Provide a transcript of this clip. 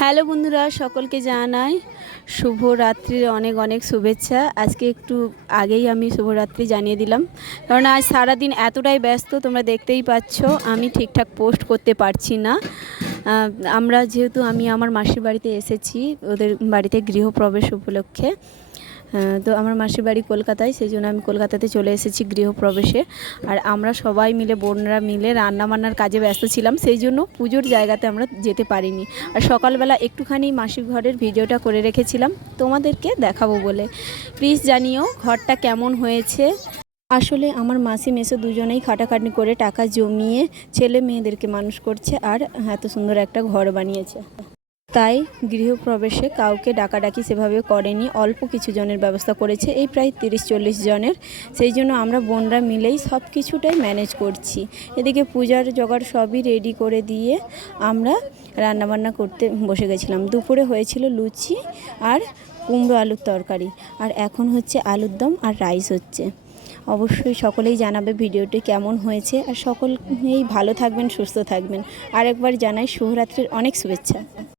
Hello বন্ধুরা, সকলকে জানাই শুভরাত্রির অনেক অনেক শুভেচ্ছা। আজকে একটু আগেই আমি শুভরাত্রি জানিয়ে দিলাম, কারণ আজ সারাদিন এতটাই ব্যস্ত, তোমরা দেখতেই পাচ্ছ আমি ঠিকঠাক পোস্ট করতে পারছি না। আমরা যেহেতু আমি আমার মাসির বাড়িতে এসেছি ওদের বাড়িতে গৃহপ্রবেশ উপলক্ষে। তো আমার মাসির বাড়ি কলকাতায়, সেই জন্য আমি কলকাতাতে চলে এসেছি গৃহপ্রবেশে। আর আমরা সবাই মিলে, বোনরা মিলে রান্নাবান্নার কাজে ব্যস্ত ছিলাম, সেই জন্য পুজোর জায়গাতে আমরা যেতে পারিনি। আর সকালবেলা একটুখানি মাসির ঘরের ভিডিওটা করে রেখেছিলাম তোমাদেরকে দেখাবো বলে। প্লিজ জানিও ঘরটা কেমন হয়েছে। আসলে আমার মাসি মেসো দুজনেই খাটাখাটনি করে টাকা জমিয়ে ছেলে মেয়েদেরকে মানুষ করছে, আর এত সুন্দর একটা ঘর বানিয়েছে। তাই গৃহপ্রবেশে কাউকে ডাকাডাকি সেভাবে করেনি, অল্প কিছু জনের ব্যবস্থা করেছে, এই প্রায় 30-40 জনের। সেই জন্য আমরা বোনরা মিলেই সব কিছুটাই ম্যানেজ করছি। এদিকে পূজার জোগাড় সবই রেডি করে দিয়ে আমরা রান্নাবান্না করতে বসে গেছিলাম। দুপুরে হয়েছিল লুচি আর কুমড়ো আলুর তরকারি, আর এখন হচ্ছে আলুর দম আর রাইস হচ্ছে। অবশ্যই সকলেই জানাবে ভিডিওটি কেমন হয়েছে, আর সকলেই ভালো থাকবেন, সুস্থ থাকবেন। আরেকবার জানাই শুভরাত্রির অনেক শুভেচ্ছা।